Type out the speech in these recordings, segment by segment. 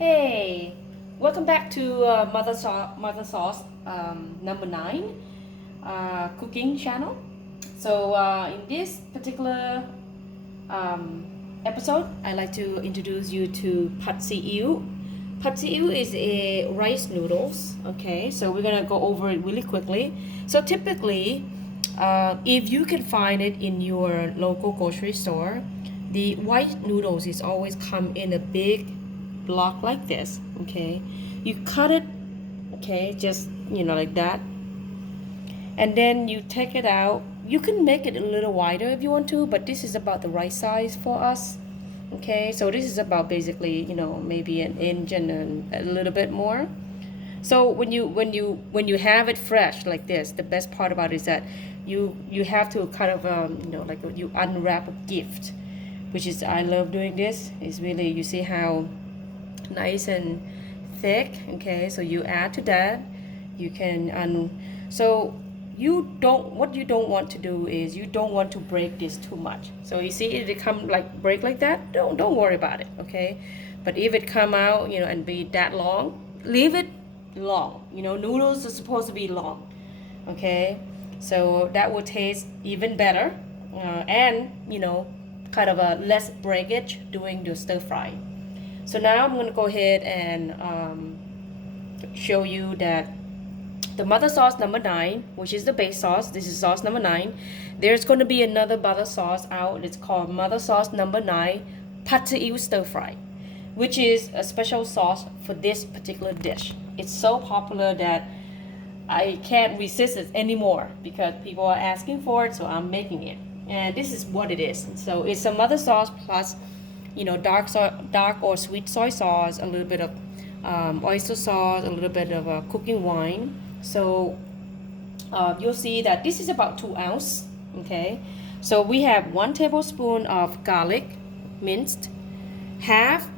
Hey, welcome back to Mother Sauce number 9 cooking channel. So in this particular episode, I'd like to introduce you to pad see ew. Pad see ew is a rice noodles. Okay, so we're gonna go over it really quickly. So typically, if you can find it in your local grocery store, the white noodles is always come in a big block like this. Okay, you cut it, okay, just like that, and then you take it out. You can make it a little wider if you want to, but this is about the right size for us. Okay, so this is about basically maybe an inch and a little bit more. So when you have it fresh like this, the best part about it is that you have to kind of like you unwrap a gift, which is, I love doing this. Is really, you see how nice and thick. Okay, so you add to that. You can so what you don't want to do is you don't want to break this too much. So you see it come like break like that, don't worry about it. Okay, but if it come out and be that long, leave it long. Noodles are supposed to be long. Okay, so that will taste even better, and kind of a less breakage doing the stir fry. So now I'm going to go ahead and show you that the mother sauce number 9, which is the base sauce, this is sauce number 9. There's going to be another mother sauce out. It's called mother sauce number 9 pad see ew stir fry, which is a special sauce for this particular dish. It's so popular that I can't resist it anymore because people are asking for it, so I'm making it. And this is what it is. So it's a mother sauce plus dark or sweet soy sauce, a little bit of oyster sauce, a little bit of cooking wine. So you'll see that this is about 2 ounces. Okay, so we have 1 tablespoon of garlic minced, half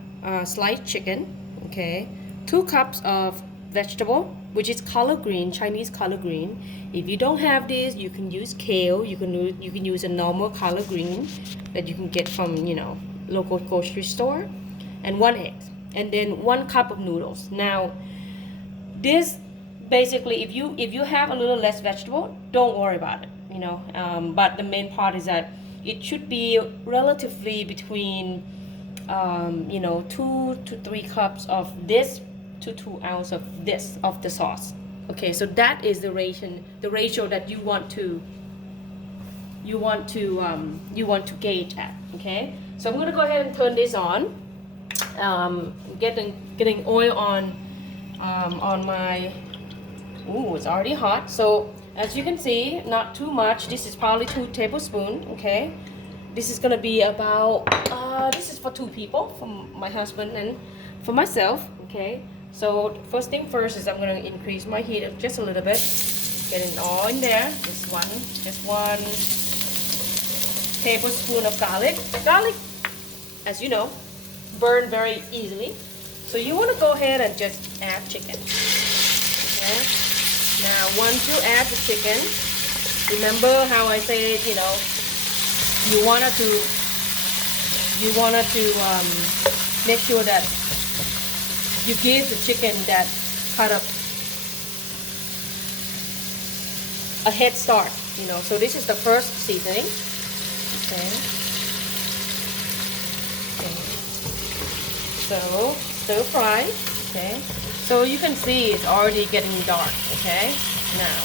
sliced chicken. Okay, 2 cups of vegetable, which is collard green, Chinese collard green. If you don't have this, you can use kale. You can use a normal collard green that you can get from local grocery store, and 1 egg, and then 1 cup of noodles. Now this basically, if you have a little less vegetable, don't worry about it, but the main part is that it should be relatively between 2 to 3 cups of this to 2 ounces of this of the sauce. Okay, so that is the ratio that you want to gauge at. Okay, so I'm gonna go ahead and turn this on. Getting oil on my. Ooh, it's already hot. So as you can see, not too much. This is probably 2 tablespoons. Okay, this is gonna be about. This is for 2 people, for my husband and for myself. Okay, so first thing first is I'm gonna increase my heat just a little bit. Get it all in there. Just one tablespoon of garlic. Garlic, as you know, burn very easily. So you want to go ahead and just add chicken. Okay. Now once you add the chicken, remember how I said, you wanted to make sure that you give the chicken that kind of a head start. So this is the first seasoning. Okay. So stir fry. Okay, so you can see it's already getting dark. Okay, now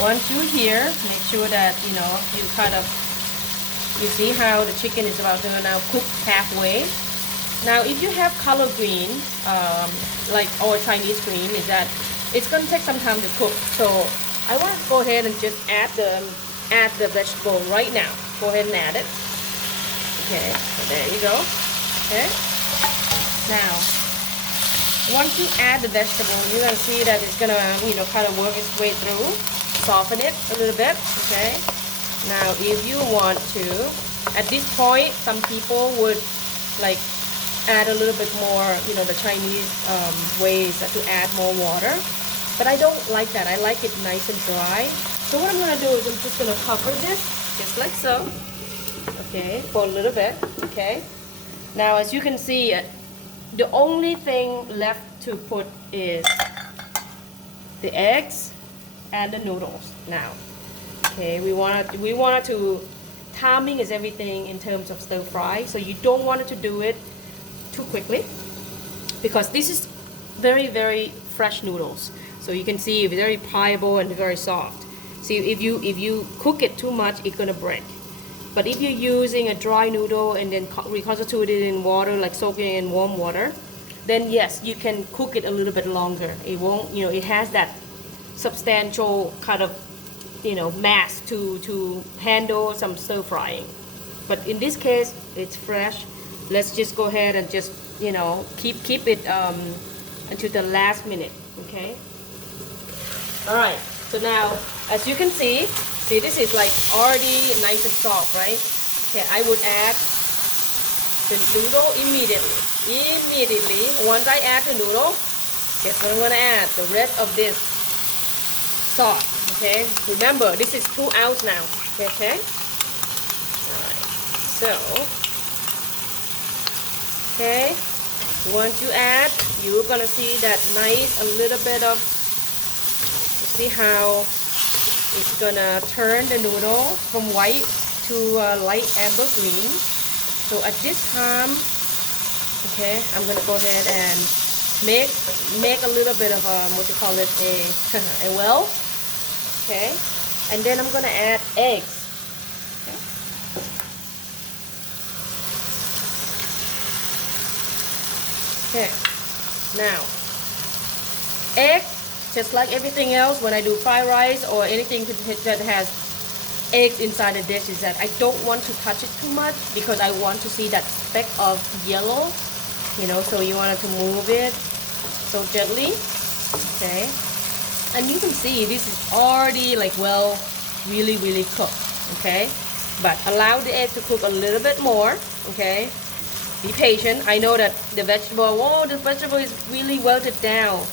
once you're here, make sure that you kind of see how the chicken is about to now cook halfway. Now if you have collard green, like our Chinese green, is that it's gonna take some time to cook. So I want to go ahead and just add the vegetable right now. Go ahead and add it. Okay, so there you go. Okay, now once you add the vegetable, you're gonna see that it's gonna kind of work its way through, soften it a little bit. Okay, now if you want to, at this point, some people would like add a little bit more, the Chinese ways to add more water, but I don't like that. I like it nice and dry. So what I'm gonna do is I'm just gonna cover this just like so. Okay, for a little bit. Okay, now as you can see, the only thing left to put is the eggs and the noodles now. Okay, we wanted to timing is everything in terms of stir fry, so you don't want to do it too quickly because this is very, very fresh noodles. So you can see it's very pliable and very soft. See, if you cook it too much, it's gonna break. But if you're using a dry noodle and then reconstitute it in water, like soaking it in warm water, then yes, you can cook it a little bit longer. It won't, you know, it has that substantial kind of, you know, mass to handle some stir frying. But in this case, it's fresh. Let's just go ahead and just, you know, keep it until the last minute. Okay. All right. So now, as you can see, this is like already nice and soft, right? Okay, I would add the noodle immediately. Once I add the noodle, guess what I'm gonna add? The rest of this sauce. Okay, remember this is 2 ounces now. Okay. All right. So, okay, once you add, you're gonna see that nice, a little bit of. See how it's gonna turn the noodle from white to light amber green. So at this time, okay, I'm gonna go ahead and make a little bit of what you call it, a well. Okay, and then I'm gonna add eggs. Okay, now egg. Just like everything else, when I do fried rice or anything that has eggs inside the dish, is that I don't want to touch it too much because I want to see that speck of yellow, you know, so you want to move it so gently, okay? And you can see this is already like, well, really, really cooked, okay? But allow the egg to cook a little bit more, okay? Be patient. I know that the vegetable, whoa, the vegetable is really wilted down.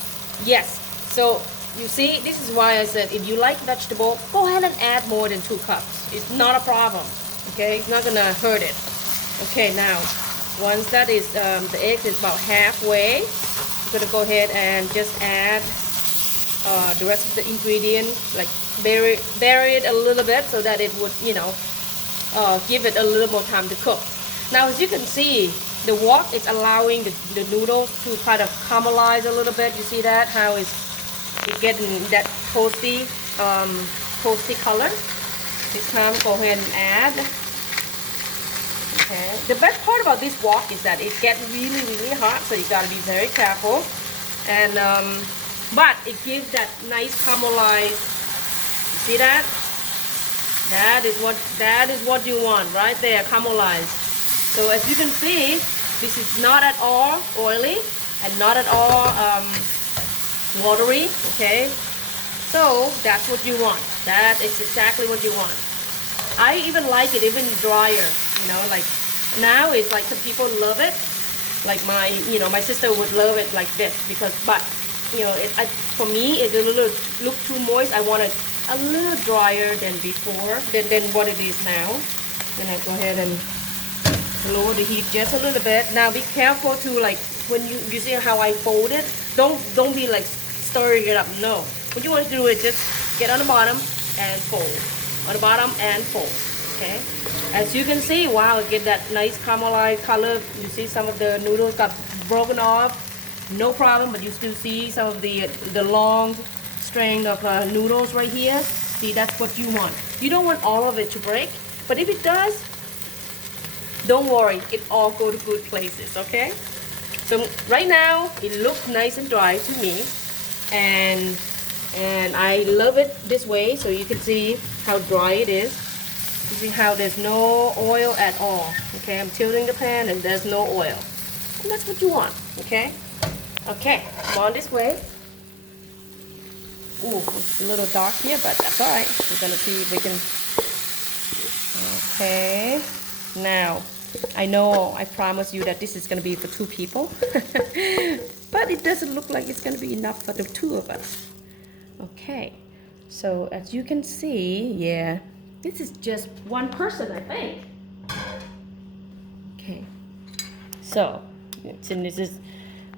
Yes. So you see, this is why I said if you like vegetable, go ahead and add more than 2 cups. It's not a problem, okay? It's not gonna hurt it. Okay, now once that is the egg is about halfway, I'm gonna go ahead and just add the rest of the ingredient, like bury it a little bit so that it would, you know, give it a little more time to cook. Now, as you can see, the wok is allowing the noodles to kind of caramelize a little bit. You see that how it's getting that toasty color. This time, go ahead and add. Okay. The best part about this wok is that it gets really, really hot, so you gotta be very careful. And but it gives that nice caramelize. You see that? That is what you want right there, caramelize. So as you can see, this is not at all oily and not at all watery, okay? So that's what you want. That is exactly what you want. I even like it even drier, you know, like now it's like some people love it. Like my sister would love it like this because, but you know, for me it a little look too moist. I want it a little drier than before, than what it is now. Then I go ahead and lower the heat just a little bit. Now be careful to, like, when you see how I fold it, don't be like stirring it up. No, what you want to do is just get on the bottom and fold, on the bottom and fold. Okay, as you can see, wow, get that nice caramelized color. You see some of the noodles got broken off, no problem, but you still see some of the long string of noodles right here. See, that's what you want. You don't want all of it to break, but if it does, don't worry, it all go to good places. Okay, so right now it looks nice and dry to me, and I love it this way. So you can see how dry it is. You see how there's no oil at all. Okay, I'm tilting the pan and there's no oil, and that's what you want. Okay, come on this way. Ooh, it's a little dark here, but that's all right. We're gonna see if we can. Okay, now I know I promised you that this is gonna be for 2 people, but it doesn't look like it's gonna be enough for the 2 of us. Okay, so as you can see, yeah, this is just 1 person, I think. Okay, so Since this is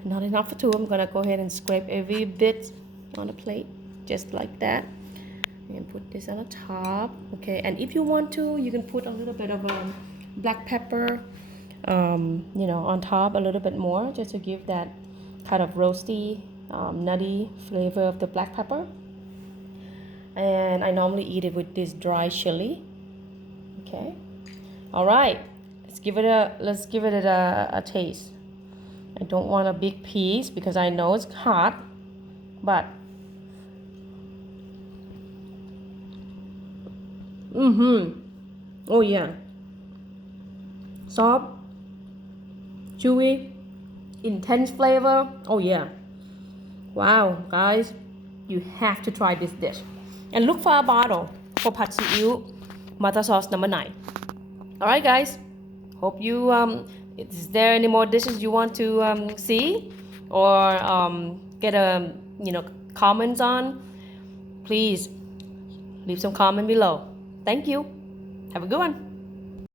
not enough for two, I'm gonna go ahead and scrape every bit on the plate, just like that. And put this on the top. Okay, and if you want to, you can put a little bit of black pepper, you know, on top a little bit more, just to give that kind of roasty, nutty flavor of the black pepper. And I normally eat it with this dry chili. Okay, all right, let's give it a taste. I don't want a big piece because I know it's hot, but oh yeah, soft, chewy, intense flavor. Oh yeah, wow, guys, you have to try this dish. And look for a bottle for pad see ew butter sauce number 9. All right, guys, hope you is there any more dishes you want to see or get a comments on? Please leave some comment below. Thank you. Have a good one.